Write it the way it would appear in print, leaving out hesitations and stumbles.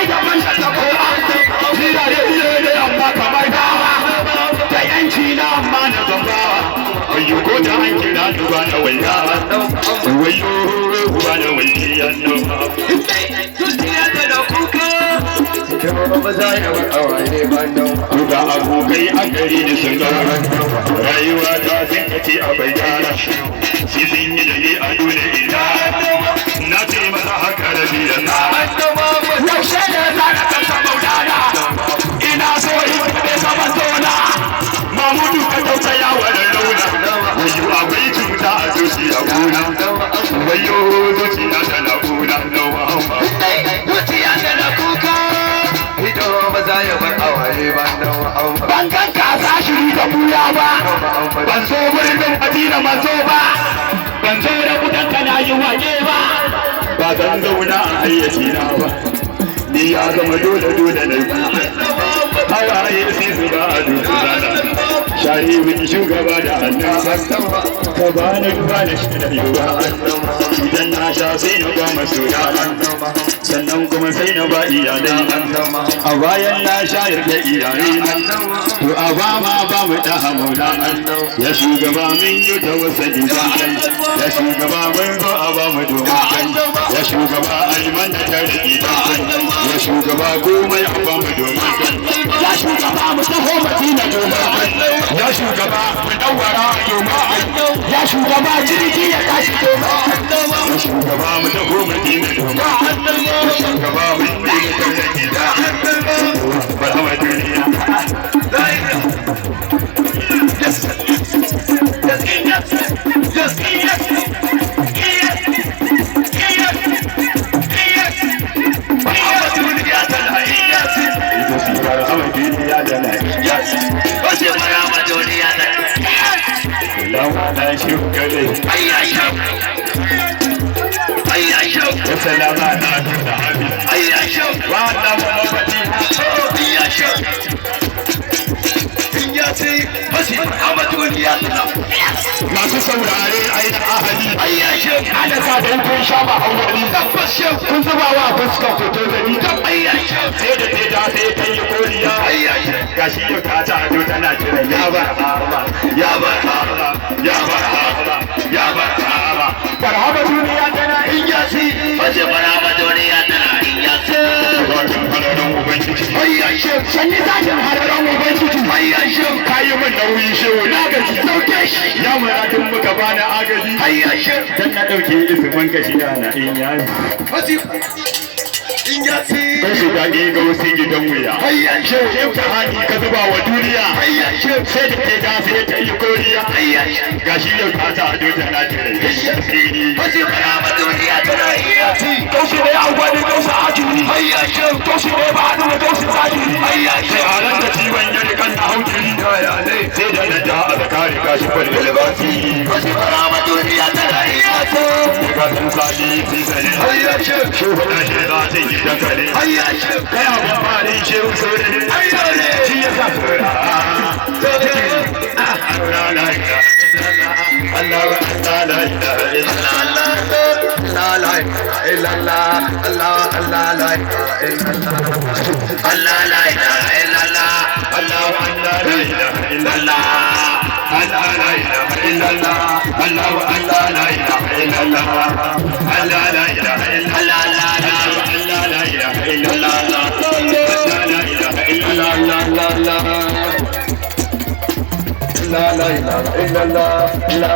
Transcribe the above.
kai gaban da ta kowa jira da iya da amma kamar dawa da yanci na amma na gambawa wayo ko ta an kira duba na waya wayo duba na waya da kuka ga abokai a gari da sun gara rayuwa ta sun kace a bai gyara shi sun yi da ni a dole ina na ce masa haka da biya na yaushe ne za ka kasa maudana ina so in kaɗe saman tona mamudu ka tausaya wa da launa wayo akwai cuta a zuciya kuna wayo zuciya ta na kuna zuciya ta na kuka ban gan kasa shiri da buya ba ban so birnin madina manzo ba ban so da kudan kana yi waje ba zan zauna a hayyaci na ba ni ya zama dole na hawaye sai su ba a duka rana shari wani shugaba da hannunsa ka ba ni ruwa da shi da yiwuwa idan na sha sai na ba masoya sannan kuma sai na ba iyalai a bayan na shayar da iyalai to a ba ma ba mu da hamuna ya shugaba min yi ta wasa gidan ya shugaba mun zo a ba mu domin ya shugaba alman da ta rike ya shugaba komai a ba mu domin ya shugaba mu taho madina domin ya shugaba mu dawara domin ya shugaba jirgi ya tashi domin ya shugaba mu taho madina domin ya shugaba mu dina ta rike barhama duniya Salama na da abi ayyasho wa da mabati ayyasho yati basi amaduniya masu saurare ai da ahadi ayyasho ana sa da kun sha ba awali tabbashin kun zuba wa fuska fito da ni ta ayyasho sai da sai ta yi koriya ayyasho gashi yau ta ta ado tana kira ya barhama ya barhama ya barhama ya barhama barhama duniya tana iyyasi bace barhama duniya tana iyyasi hararan ubangiji ayyasho sanni zajin hararan ubangiji ayyasho kayi min nauyi shehu na gaji sauke shi ya muradin muka bani agaji ayyasho dan na dauke ismin kashi na iyyasi inyasi kai su dage ga wasu gidan wuya ayyashe ta hani ka zuba wa duniya ayyashe sai da ke da sai ta yi koriya ayyashe gashi yau ta ta ado ta na tare ayyashe wace fara ma duniya tana iyasi kaushi ne an gwani kausa ajuri ayyashe kaushi ne ba da kaushi sajuri ayyashe a ran da ciwon ya rikan da haujiri sai da na da a zakari gashi kwalli libasi wace fara ma duniya tana iyasi ka san sadi fi sani ayyashe shugaba shi ba ta yi dankali ayyashe kai abu fari shehu sauri ayyare shi ya sa sura Allah la ilaha illallah la ilaha illallah la ilaha illallah Allah la ilaha illallah Allah la ilaha illallah Allah la ilaha illallah Allah la ilaha illallah Allah la ilaha illallah Allah la ilaha illallah la ilaha illallah